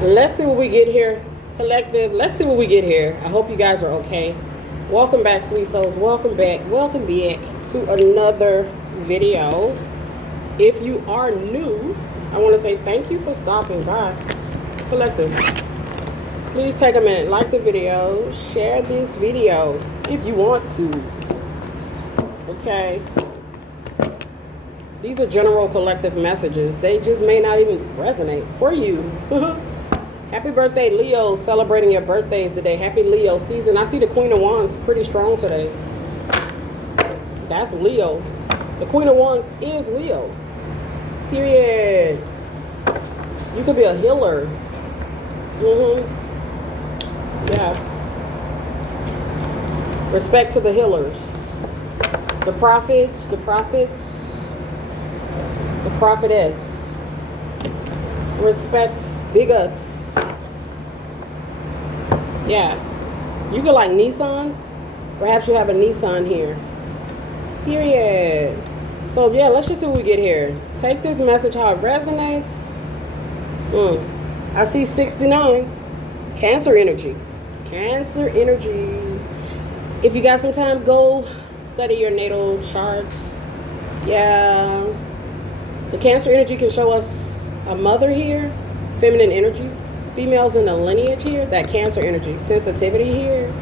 Let's see what we get here. Collective, let's see what we get here. I hope you guys are okay. Welcome back, sweet souls. Welcome back to another video. If you are new, I want to say thank you for stopping by. Collective, please take a minute, like the video, share this video if you want to. Okay. These are general collective messages. They just may not even resonate for you. Happy birthday, Leo. Celebrating your birthdays today. Happy Leo season. I see the Queen of Wands pretty strong today. That's Leo. The Queen of Wands is Leo. Period. You could be a healer. Yeah. Respect to the healers. The prophets, the prophetess. Respect, big ups. Yeah. You could like Nissans. Perhaps you have a Nissan here. Period. So yeah, let's just see what we get here. Take this message how it resonates. I see 69. Cancer energy. Cancer energy. If you got some time, go study your natal charts. Yeah. The Cancer energy can show us a mother here. Feminine energy. Females in the lineage here, that Cancer energy, sensitivity here.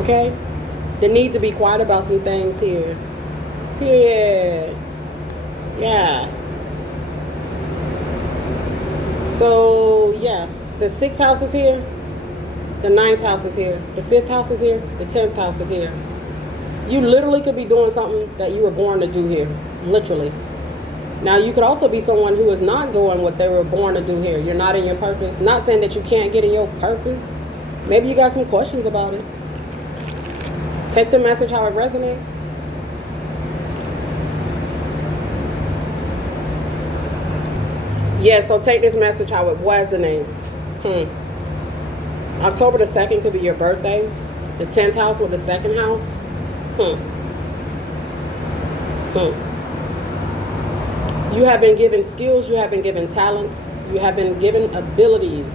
Okay? The need to be quiet about some things here. Period. Yeah. So, yeah. The 6th house is here. The 9th house is here. The 5th house is here. The 10th house is here. You literally could be doing something that you were born to do here. Literally. Now, you could also be someone who is not doing what they were born to do here. You're not in your purpose. Not saying that you can't get in your purpose. Maybe you got some questions about it. Take the message how it resonates. Yeah, so take this message how it resonates. October the 2nd could be your birthday. The 10th house with the 2nd house. You have been given skills, you have been given talents, you have been given abilities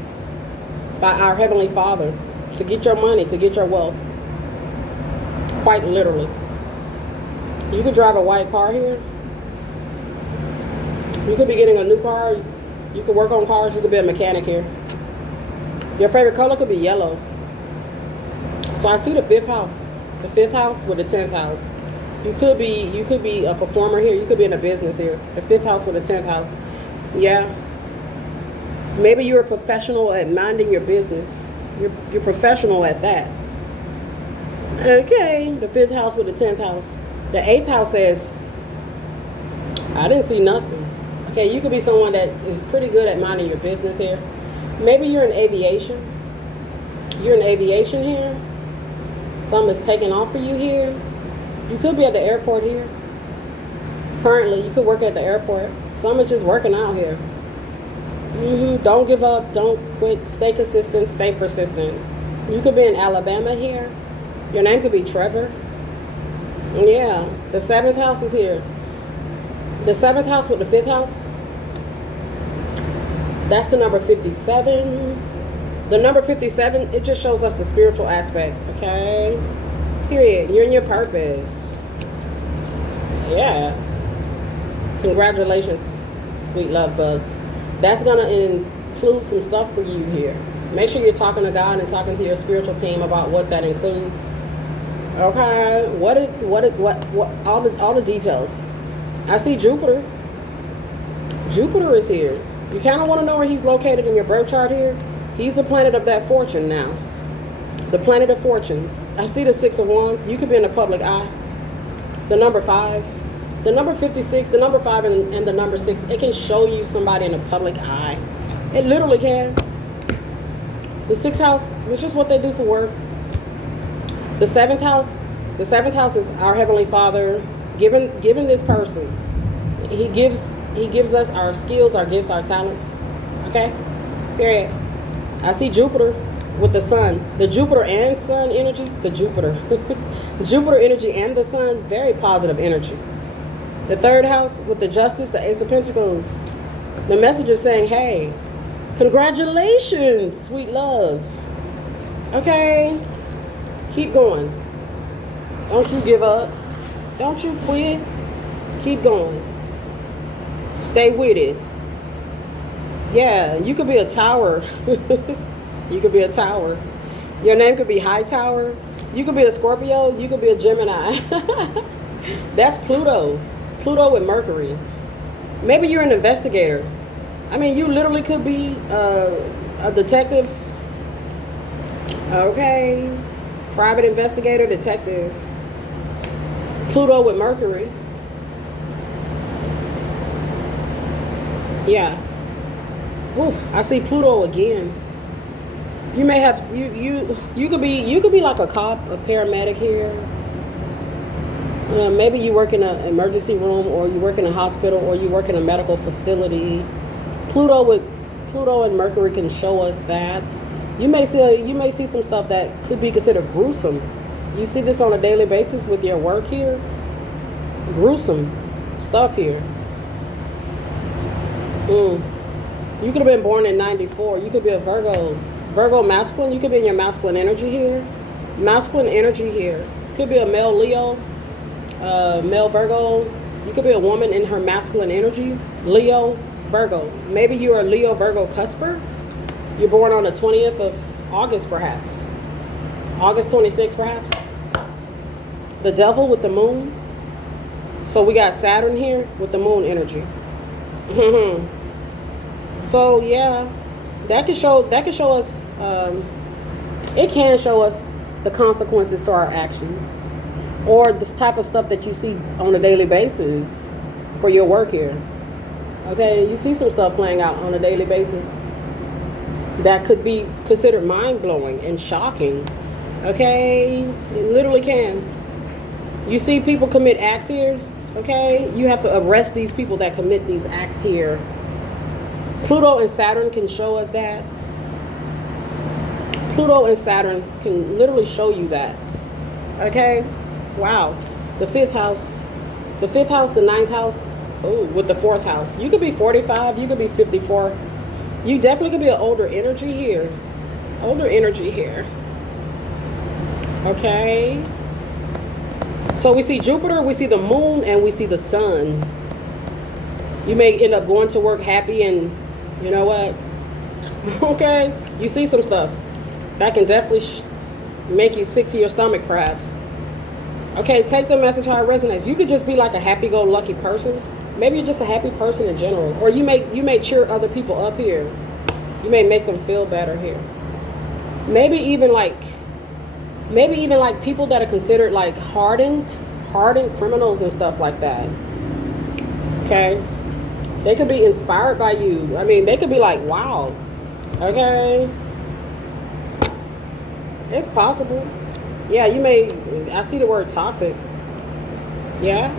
by our Heavenly Father to get your money, to get your wealth. Quite literally. You could drive a white car here. You could be getting a new car. You could work on cars. You could be a mechanic here. Your favorite color could be yellow. So I see the 5th house. The 5th house with the 10th house. You could be a performer here. You could be in a business here. The 5th house with the 10th house. Yeah. Maybe you're a professional at minding your business. You're professional at that. Okay. The 5th house with the 10th house. The 8th house says, I didn't see nothing. Okay, you could be someone that is pretty good at minding your business here. Maybe you're in aviation. You're in aviation here. Something is taking off for you here. You could be at the airport here. Currently, you could work at the airport. Some is just working out here. Don't give up. Don't quit. Stay consistent. Stay persistent. You could be in Alabama here. Your name could be Trevor. Yeah. The 7th house is here. The 7th house with the 5th house. That's the number 57. The number 57, it just shows us the spiritual aspect. Okay? Period. You're in your purpose. Yeah. Congratulations, sweet love bugs. That's going to include some stuff for you here. Make sure you're talking to God and talking to your spiritual team about what that includes. Okay? What all the details. I see Jupiter. Jupiter is here. You kind of want to know where he's located in your birth chart here. He's the planet of that fortune now. The planet of fortune. I see the 6 of Wands. You could be in the public eye. The number 5. The number 56, the number 5, and the number 6. It can show you somebody in the public eye. It literally can. The 6th house is just what they do for work. The 7th house. The 7th house is our Heavenly Father given this person. He gives us our skills, our gifts, our talents. Okay? Period. I see Jupiter with the sun. The Jupiter and sun energy. The Jupiter. Jupiter energy and the sun. Very positive energy. The 3rd house with the Justice, the Ace of Pentacles. The message is saying, hey, congratulations, sweet love. Okay? Keep going. Don't you give up. Don't you quit. Keep going. Stay with it. Yeah, you could be a tower. You could be a tower. Your name could be High Tower. You could be a Scorpio. You could be a Gemini. That's Pluto. Pluto with Mercury. Maybe you're an investigator. I mean, you literally could be a detective. Okay. Private investigator, detective. Pluto with Mercury. Yeah. Oof, I see Pluto again. You may have you could be like a cop, a paramedic here. Maybe you work in an emergency room, or you work in a hospital, or you work in a medical facility. Pluto and Mercury can show us that. You may see some stuff that could be considered gruesome. You see this on a daily basis with your work here. Gruesome stuff here. You could have been born in 94. You could be a Virgo masculine. You could be in your masculine energy here. Masculine energy here. Could be a male Leo, male Virgo. You could be a woman in her masculine energy. Leo, Virgo. Maybe you're a Leo Virgo cusper. You're born on the 20th of August, perhaps. August 26th, perhaps. The devil with the moon. So we got Saturn here with the moon energy. So yeah, that can show us. It can show us the consequences to our actions, or this type of stuff that you see on a daily basis for your work here. Okay, you see some stuff playing out on a daily basis that could be considered mind-blowing and shocking. Okay, it literally can. You see people commit acts here. Okay, you have to arrest these people that commit these acts here. Pluto and Saturn can show us that. Pluto and Saturn can literally show you that. Okay? Wow. The fifth house, the ninth house, oh, with the fourth house. You could be 45, you could be 54. You definitely could be an older energy here. Older energy here. Okay? So we see Jupiter, we see the moon, and we see the sun. You may end up going to work happy, and you know what? Okay, you see some stuff that can definitely make you sick to your stomach, perhaps. Okay, take the message how it resonates. You could just be like a happy-go-lucky person. Maybe you're just a happy person in general, or you may cheer other people up here. You may make them feel better here. Maybe even like people that are considered like hardened criminals and stuff like that. Okay? They could be inspired by you. I mean, they could be like, wow. Okay? It's possible. Yeah, I see the word toxic. Yeah?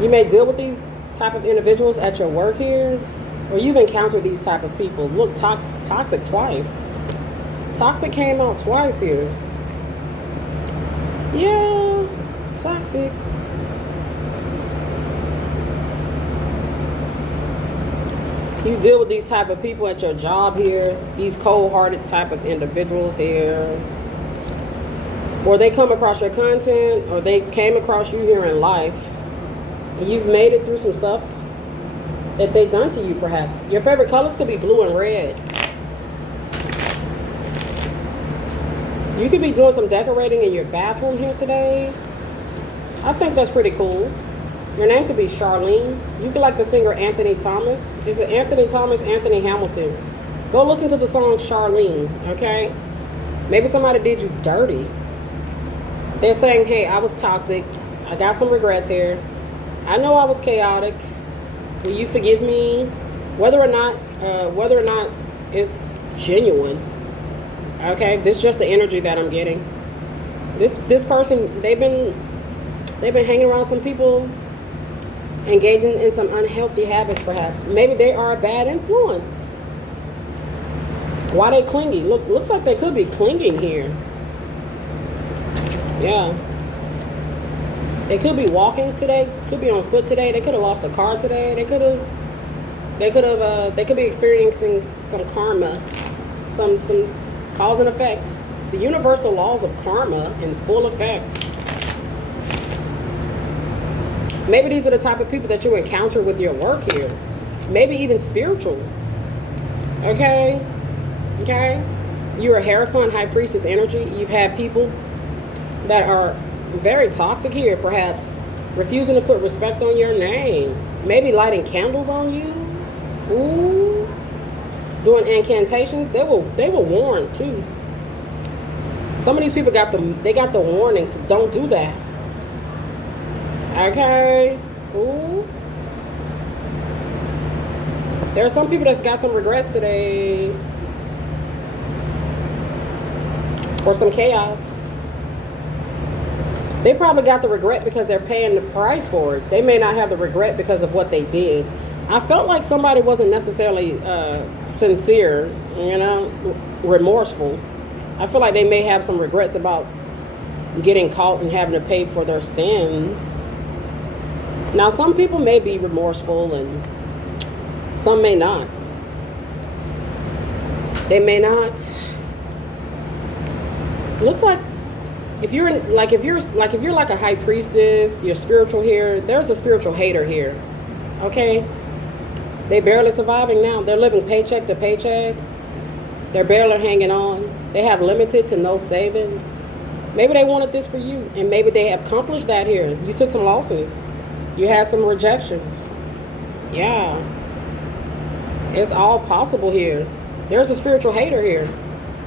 You may deal with these type of individuals at your work here, or you've encountered these type of people. Look, toxic twice. Toxic came out twice here. Yeah, toxic. You deal with these type of people at your job here, these cold-hearted type of individuals here, or they come across your content, or they came across you here in life, and you've made it through some stuff that they've done to you, perhaps. Your favorite colors could be blue and red. You could be doing some decorating in your bathroom here today. I think that's pretty cool. Your name could be Charlene. You could like the singer Anthony Thomas. Is it Anthony Thomas, Anthony Hamilton? Go listen to the song Charlene, okay? Maybe somebody did you dirty. They're saying, hey, I was toxic. I got some regrets here. I know I was chaotic. Will you forgive me? Whether or not it's genuine. Okay, this is just the energy that I'm getting. This person, they've been hanging around some people, engaging in some unhealthy habits, perhaps. Maybe they are a bad influence. Why they clingy? Looks like they could be clinging here. Yeah. They could be walking today, could be on foot today, they could have lost a car today, they could have, They could have. They could be experiencing some karma, some cause and effects. The universal laws of karma in full effect. Maybe these are the type of people that you encounter with your work here. Maybe even spiritual. Okay? Okay? You're a Hierophant High Priestess energy. You've had people that are very toxic here, perhaps. Refusing to put respect on your name. Maybe lighting candles on you. Ooh. Doing incantations. They were warned too. Some of these people got the warning to don't do that. Okay. Ooh. There are some people that's got some regrets today. Or some chaos. They probably got the regret because they're paying the price for it. They may not have the regret because of what they did. I felt like somebody wasn't necessarily sincere, you know, remorseful. I feel like they may have some regrets about getting caught and having to pay for their sins. Now, some people may be remorseful and some may not. They may not. Looks like if you're like a high priestess, you're spiritual here. There's a spiritual hater here. Okay? They barely surviving now. They're living paycheck to paycheck. They're barely hanging on. They have limited to no savings. Maybe they wanted this for you, and maybe they have accomplished that here. You took some losses. You had some rejections. Yeah. It's all possible here. There's a spiritual hater here.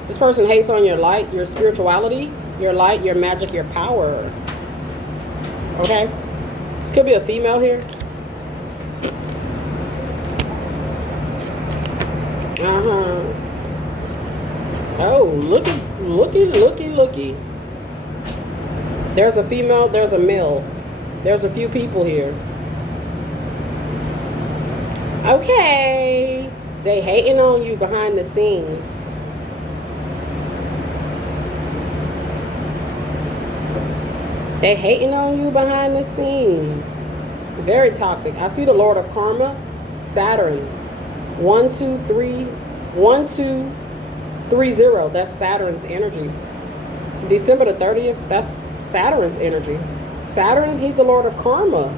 This person hates on your light, your spirituality, your light, your magic, your power. Okay? This could be a female here. Uh-huh. Oh, looky. There's a female, there's a male. There's a few people here. Okay. They hating on you behind the scenes. They hating on you behind the scenes. Very toxic. I see the Lord of Karma, Saturn. 1, 2, 3. 1, 2, 3, 0. That's Saturn's energy. December the 30th, that's Saturn's energy. Saturn, he's the Lord of Karma.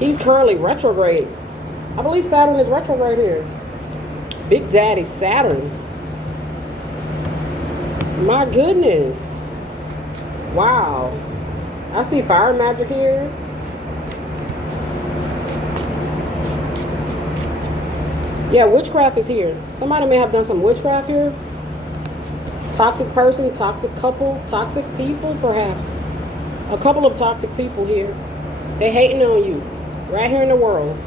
He's currently retrograde. I believe Saturn is retrograde here. Big Daddy Saturn. My goodness. Wow. I see fire magic here. Yeah, witchcraft is here. Somebody may have done some witchcraft here. Toxic person, toxic couple, toxic people, perhaps. A couple of toxic people here. They hating on you. Right here in the world.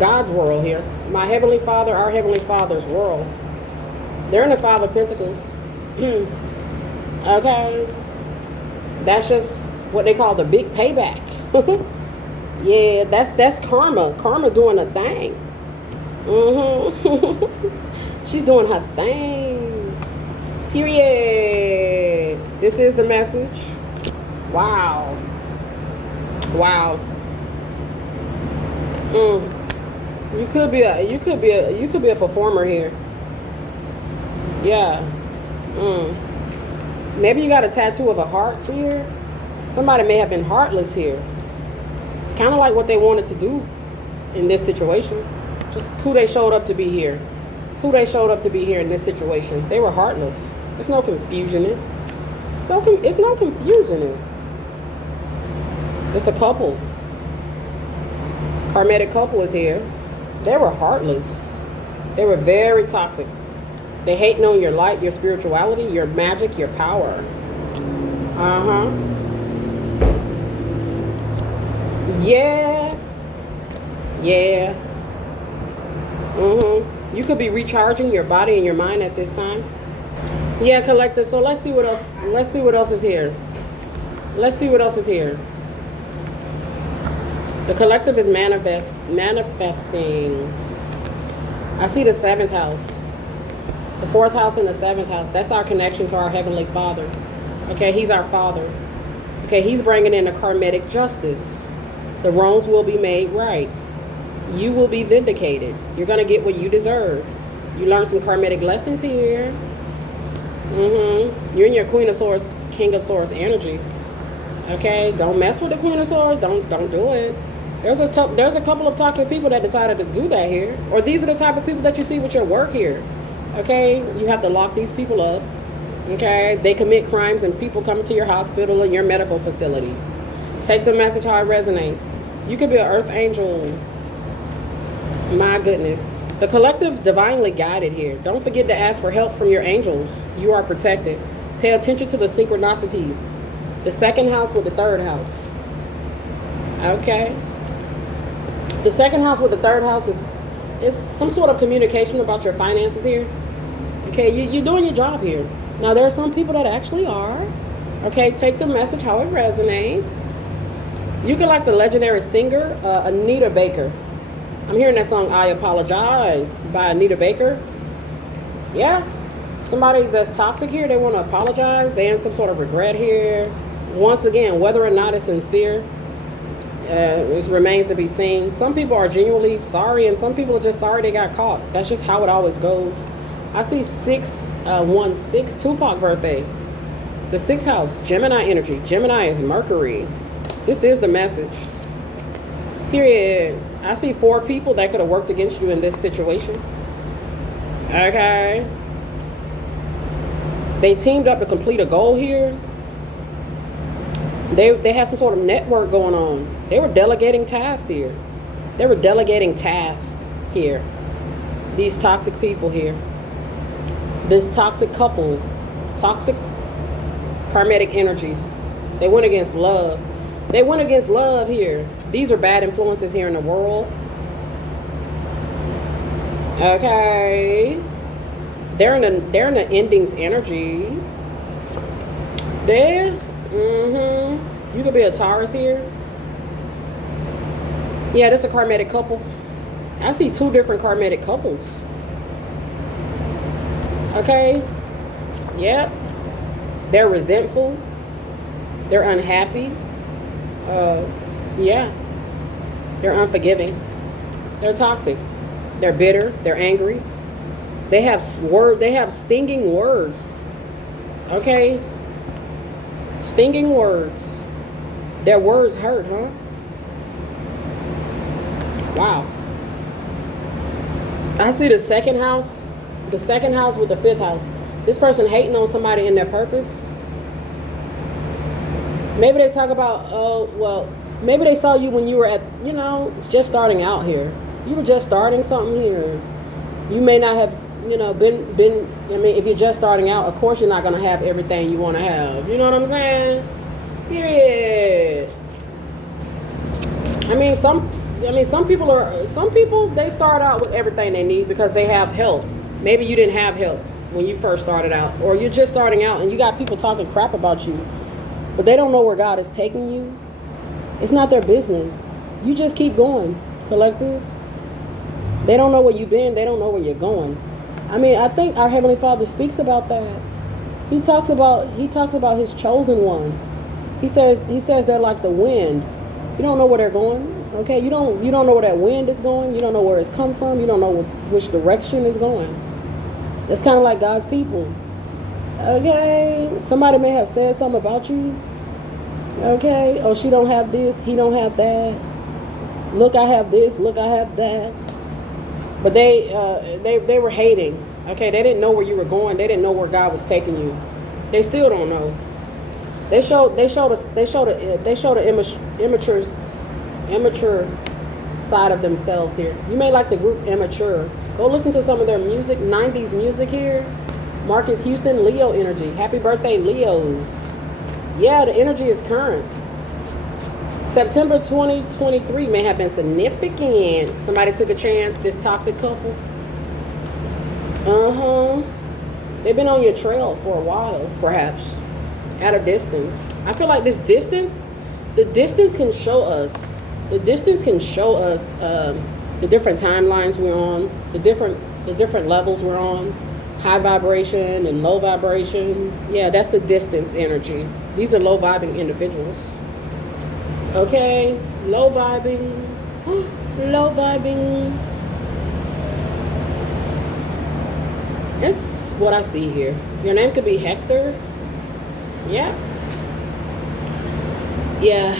God's world here. My Heavenly Father, our Heavenly Father's world. They're in the Five of Pentacles. Okay. That's just what they call the big payback. Yeah, that's karma. Karma doing a thing. She's doing her thing. Period. This is the message. Wow. Wow. You could be a performer here. Yeah. Maybe you got a tattoo of a heart here. Somebody may have been heartless here. It's kind of like what they wanted to do in this situation. Just who they showed up to be here. It's who they showed up to be here in this situation. They were heartless. There's no confusion in it. It's no confusion in it. It's a couple. Karmic couple is here. They were heartless. They were very toxic. They hating on your light, your spirituality, your magic, your power. Uh-huh. Yeah. Yeah. You could be recharging your body and your mind at this time. Yeah, collective. So let's see what else. Let's see what else is here. Let's see what else is here. The collective is manifesting. I see the 7th house. The 4th house and the 7th house. That's our connection to our Heavenly Father. Okay, He's our Father. Okay, He's bringing in a karmic justice. The wrongs will be made right. You will be vindicated. You're going to get what you deserve. You learn some karmic lessons here. You're in your Queen of Swords, King of Swords energy. Okay, don't mess with the Queen of Swords. Don't do it. There's a couple of toxic people that decided to do that here, or these are the type of people that you see with your work here. Okay, you have to lock these people up. Okay, they commit crimes and people come to your hospital and your medical facilities. Take the message how it resonates. You could be an earth angel. My goodness. The collective divinely guided here. Don't forget to ask for help from your angels. You are protected. Pay attention to the synchronicities. The second house with the third house. Okay. The second house with the third house is some sort of communication about your finances here. Okay, you're doing your job here. Now, there are some people that actually are. Okay, take the message how it resonates. You could like the legendary singer, Anita Baker. I'm hearing that song, I Apologize, by Anita Baker. Yeah. Somebody that's toxic here, they want to apologize. They have some sort of regret here. Once again, whether or not it's sincere, it remains to be seen. Some people are genuinely sorry, and some people are just sorry they got caught. That's just how it always goes. I see 616, Tupac birthday. The sixth house, Gemini energy. Gemini is Mercury. This is the message. Period. I see 4 people that could have worked against you in this situation. Okay. They teamed up to complete a goal here. They had some sort of network going on. They were delegating tasks here. These toxic people here. This toxic couple. Toxic karmic energies. They went against love. They went against love here. These are bad influences here in the world. Okay. They're in the endings energy. There. You could be a Taurus here. Yeah, this is a karmic couple. I see 2 different karmic couples. Okay. Yep. They're resentful. They're unhappy. Yeah. They're unforgiving. They're toxic. They're bitter. They're angry. They have stinging words. Okay? Stinging words. Their words hurt, huh? Wow. I see the second house. The second house with the 5th house. This person hating on somebody in their purpose. Maybe they talk about, maybe they saw you when you were at, just starting out here. You were just starting something here. You may not have, if you're just starting out, of course you're not going to have everything you want to have. You know what I'm saying? Period. Some people, they start out with everything they need because they have help. Maybe you didn't have help when you first started out, or you're just starting out and you got people talking crap about you, but they don't know where God is taking you. It's not their business. You just keep going, collective. They don't know where you've been. They don't know where you're going. I think our Heavenly Father speaks about that. He talks about his chosen ones. He says they're like the wind. You don't know where they're going. Okay, you don't know where that wind is going. You don't know where it's come from. You don't know which direction it's going. It's kind of like God's people. Okay, somebody may have said something about you. Okay, oh, she don't have this, he don't have that. Look, I have this. Look, I have that. But they were hating. Okay, they didn't know where you were going. They didn't know where God was taking you. They still don't know. They showed an immature side of themselves here. You may like the group Immature. Go listen to some of their music, 90s music here. Marcus Houston, Leo energy. Happy birthday, Leos. Yeah, the energy is current. September 2023 may have been significant. Somebody took a chance, this toxic couple. They've been on your trail for a while, perhaps. At a distance. I feel like this distance, the distance can show us the different timelines we're on, the different levels we're on, high vibration and low vibration. Yeah, that's the distance energy. These are low vibing individuals. Okay, low vibing. Low vibing. It's what I see here. Your name could be Hector. Yeah. Yeah.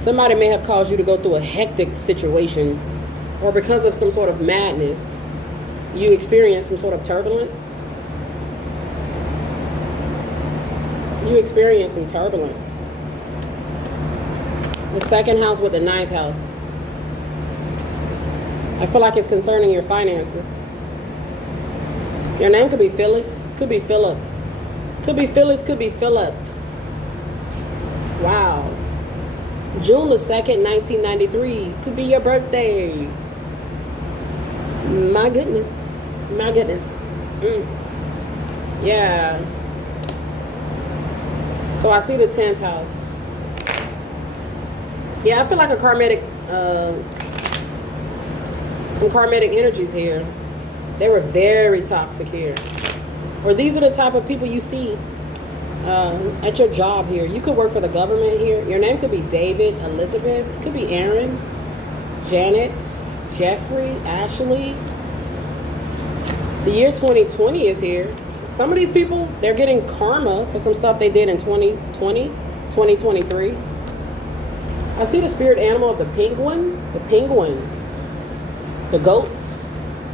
Somebody may have caused you to go through a hectic situation, or because of some sort of madness, you experience some sort of turbulence. You experience some turbulence. The second house with the ninth house. I feel like it's concerning your finances. Your name could be Phyllis, could be Philip. Could be Phyllis, could be Philip. Wow. June the 2nd, 1993. Could be your birthday. My goodness. My goodness. Yeah. So I see the 10th house. Yeah, I feel like a karmic, some karmic energies here. They were very toxic here. Or these are the type of people you see at your job here. You could work for the government here. Your name could be David, Elizabeth, could be Aaron, Janet, Jeffrey, Ashley. The year 2020 is here. Some of these people, they're getting karma for some stuff they did in 2020, 2023. I see the spirit animal of the penguin, the goats,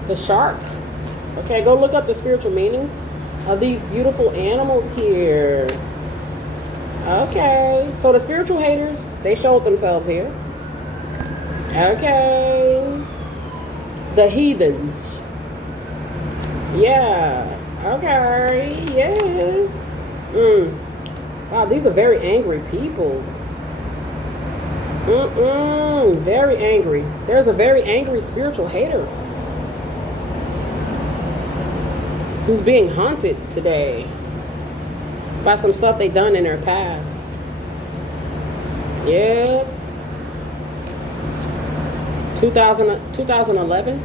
the shark. Okay, go look up the spiritual meanings of these beautiful animals here. Okay, so the spiritual haters, they showed themselves here. Okay. The heathens. Yeah. Okay, yeah. Wow, these are very angry people. Very angry. There's a very angry spiritual hater who's being haunted today by some stuff they done in their past. Yeah. 2011.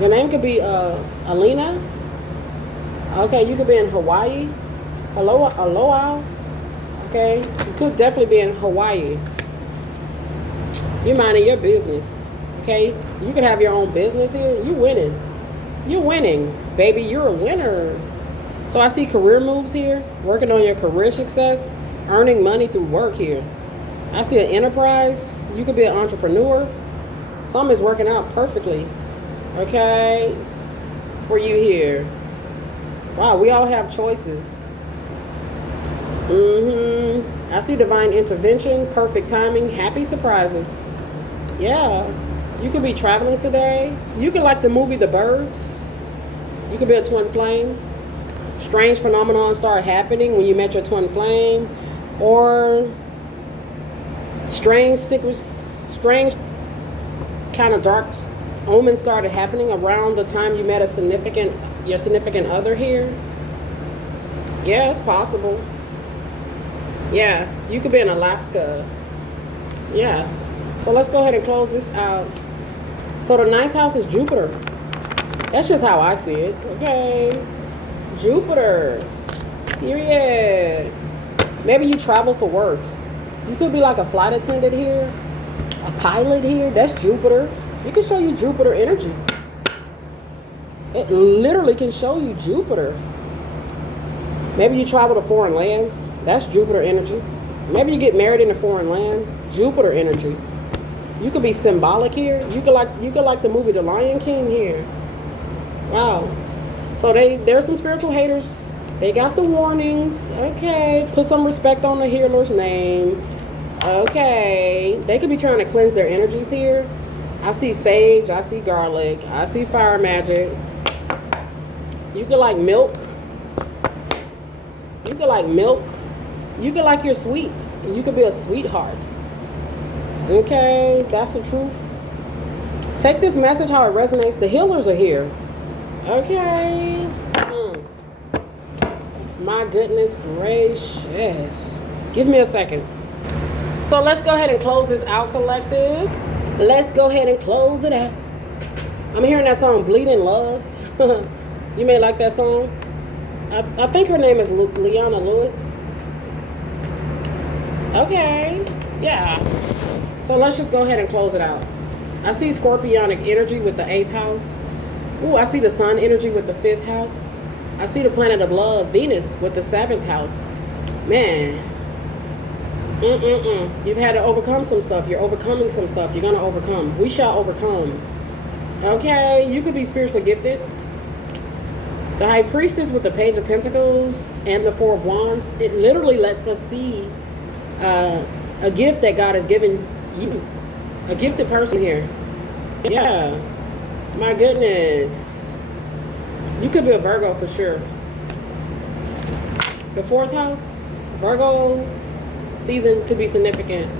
Your name could be Alina. Okay, you could be in Hawaii. Aloha. Okay, you could definitely be in Hawaii. You're minding your business. Okay, you could have your own business here. You're winning. You're winning, baby. You're a winner. So I see career moves here, working on your career success, earning money through work here. I see an enterprise. You could be an entrepreneur. Something is working out perfectly. Okay, for you here. Wow, we all have choices. I see divine intervention, perfect timing, happy surprises. Yeah, you could be traveling today. You could like the movie The Birds. You could be a twin flame. Strange phenomenon started happening when you met your twin flame, or strange kind of dark omens started happening around the time you met your significant other here. Yeah, it's possible. Yeah, you could be in Alaska. Yeah. So let's go ahead and close this out. So the ninth house is Jupiter. That's just how I see it. Okay. Jupiter. Period. Maybe you travel for work. You could be like a flight attendant here, a pilot here. That's Jupiter. It can show you Jupiter energy. It literally can show you Jupiter. Maybe you travel to foreign lands. That's Jupiter energy. Maybe you get married in a foreign land. Jupiter energy. You could be symbolic here. You could like the movie The Lion King here. Wow. So there's some spiritual haters. They got the warnings. Okay. Put some respect on the healer's name. Okay. They could be trying to cleanse their energies here. I see sage. I see garlic. I see fire magic. You could like milk. You could like milk. You could like your sweets. You could be a sweetheart. Okay, that's the truth. Take this message how it resonates. The healers are here. Okay. My goodness gracious. Give me a second. So let's go ahead and close this out, collective. Let's go ahead and close it out. I'm hearing that song, Bleeding Love. You may like that song. I think her name is Leona Lewis. Okay. Yeah. So let's just go ahead and close it out. I see scorpionic energy with the 8th house. Ooh, I see the sun energy with the 5th house. I see the planet of love, Venus, with the 7th house. Man. You've had to overcome some stuff. You're overcoming some stuff. You're going to overcome. We shall overcome. Okay, you could be spiritually gifted. The High Priestess with the Page of Pentacles and the 4 of Wands, it literally lets us see a gift that God has given you. A gifted person here. Yeah. My goodness. You could be a Virgo for sure. The 4th house, Virgo season could be significant.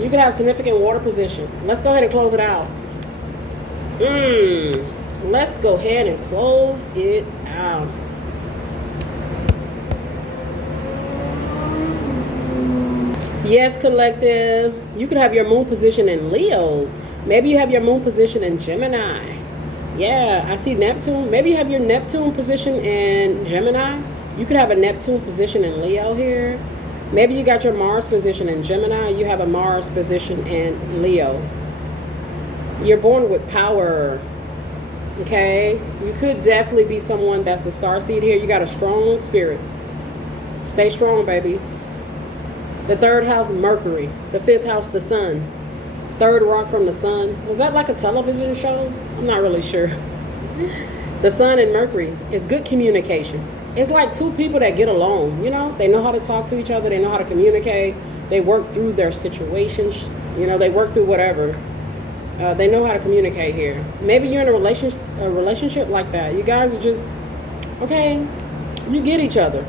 You could have significant water position. Let's go ahead and close it out. Let's go ahead and close it out. Yes, collective. You could have your moon position in Leo. Maybe you have your moon position in Gemini. Yeah, I see Neptune. Maybe you have your Neptune position in Gemini. You could have a Neptune position in Leo here. Maybe you got your Mars position in Gemini. You have a Mars position in Leo. You're born with power. Okay? You could definitely be someone that's a starseed here. You got a strong spirit. Stay strong, babies. The 3rd house, Mercury. The 5th house, the sun. 3rd rock from the sun. Was that like a television show? I'm not really sure. The sun and Mercury is good communication. It's like two people that get along, you know? They know how to talk to each other. They know how to communicate. They work through their situations. You know, they work through whatever. They know how to communicate here. Maybe you're in a relationship like that. You guys are just, okay, you get each other.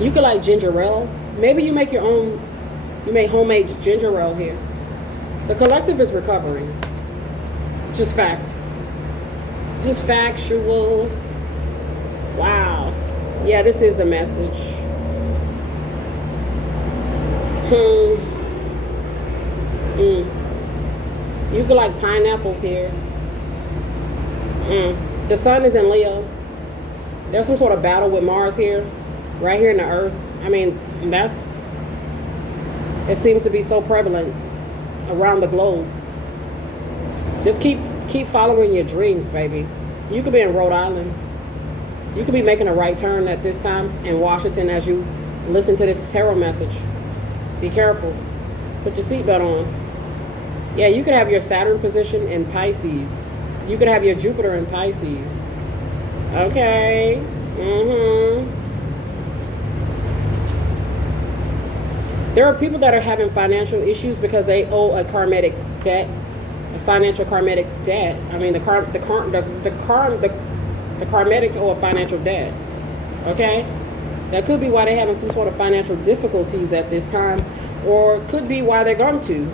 You could like ginger ale. Maybe you make your own, you make homemade ginger ale here. The collective is recovering. Just facts. Just factual. Wow. Yeah, this is the message. You could like pineapples here. The sun is in Leo. There's some sort of battle with Mars here. Right here in the earth. I mean, it seems to be so prevalent around the globe. Just keep following your dreams, baby. You could be in Rhode Island. You could be making a right turn at this time in Washington as you listen to this tarot message. Be careful. Put your seatbelt on. Yeah, you could have your Saturn position in Pisces. You could have your Jupiter in Pisces. Okay. There are people that are having financial issues because they owe a karmic debt, a financial karmic debt. I mean, the karmatics owe a financial debt. Okay, that could be why they're having some sort of financial difficulties at this time, or it could be why they're going to,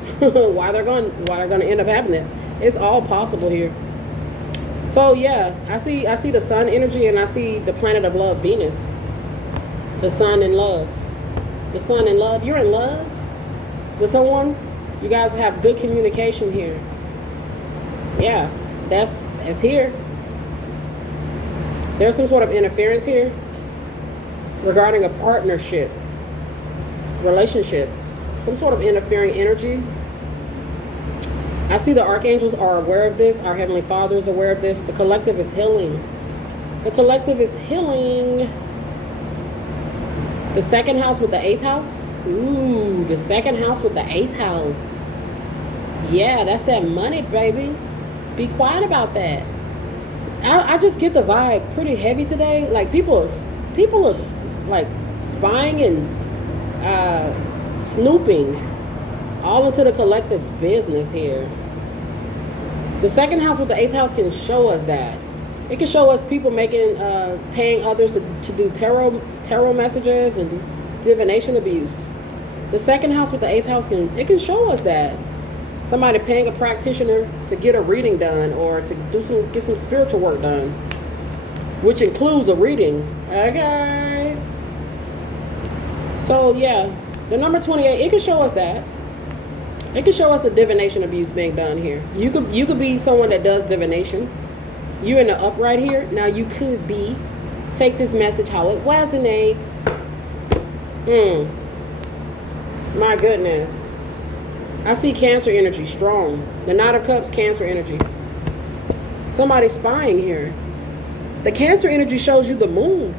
why they're going to end up having it. It's all possible here. So yeah, I see the sun energy, and I see the planet of love, Venus. The sun and love. The sun in love. You're in love with someone. You guys have good communication here. Yeah, that's here. There's some sort of interference here regarding a partnership, relationship, some sort of interfering energy. I see the archangels are aware of this. Our Heavenly Father is aware of this. The collective is healing. The collective is healing. The 2nd house with the 8th house. Ooh, the 2nd house with the 8th house. Yeah, that's that money, baby. Be quiet about that. I just get the vibe pretty heavy today. Like people are like spying and snooping all into the collective's business here. The 2nd house with the 8th house can show us that. It can show us people paying others to do tarot messages and divination abuse. The 2nd house with the 8th house can show us that. Somebody paying a practitioner to get a reading done or to get some spiritual work done, which includes a reading. Okay. So yeah, the number 28, it can show us that. It can show us the divination abuse being done here. You could be someone that does divination. You're in the upright here. Now you could be, take this message how it resonates. My goodness. I see Cancer energy, strong. The Knight of Cups, Cancer energy. Somebody's spying here. The Cancer energy shows you the moon.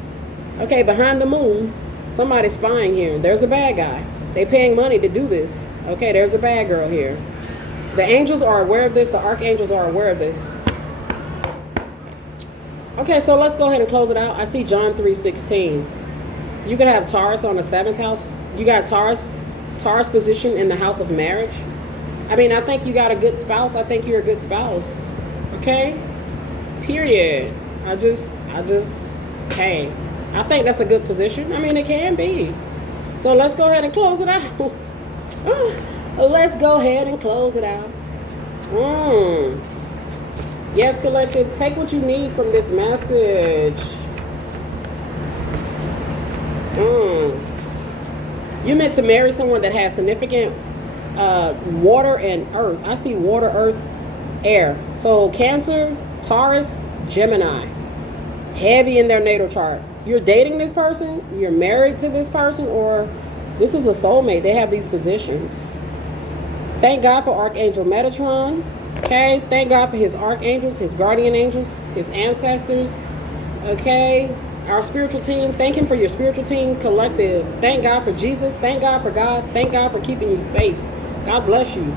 Okay, behind the moon, somebody's spying here. There's a bad guy. They paying money to do this. Okay, there's a bad girl here. The angels are aware of this. The archangels are aware of this. Okay, so let's go ahead and close it out. I see John 3:16. You could have Taurus on the 7th house. You got Taurus position in the house of marriage. I mean, I think you got a good spouse. I think you're a good spouse. Okay? Period. Hey, I think that's a good position. I mean, it can be. So let's go ahead and close it out. Let's go ahead and close it out. Yes, collective, take what you need from this message. You're meant to marry someone that has significant water and earth. I see water, earth, air. So Cancer, Taurus, Gemini. Heavy in their natal chart. You're dating this person, you're married to this person, or this is a soulmate. They have these positions. Thank God for Archangel Metatron. Okay, thank God for his archangels, his guardian angels, his ancestors. Okay, our spiritual team. Thank him for your spiritual team, collective. Thank God for Jesus. Thank God for God. Thank God for keeping you safe. God bless you.